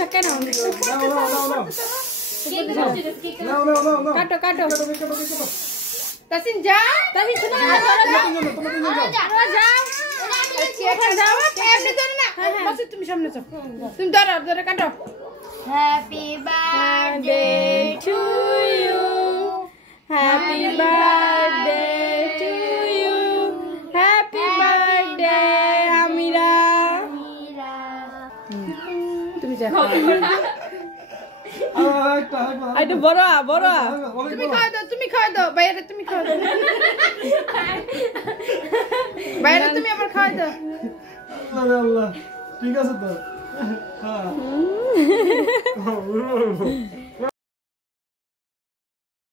ঝাঁকাই নাও কাটো তাসিন যা তাসিন শুনো তোমরা যাও এখানে যাও এমনি ধরে না বস তুমি সামনে যাও তুমি ধরো কাটো happy birthday to you happy birthday to you happy birthday আমিরা তুমি যাও আইটা বড় তুমি খাওয়া দাও বাইরে তুমি খাওয়া দাও বাইরে তুমি আবার খাওয়া দাও আল্লাহ ঠিক আছে তো হ্যাঁ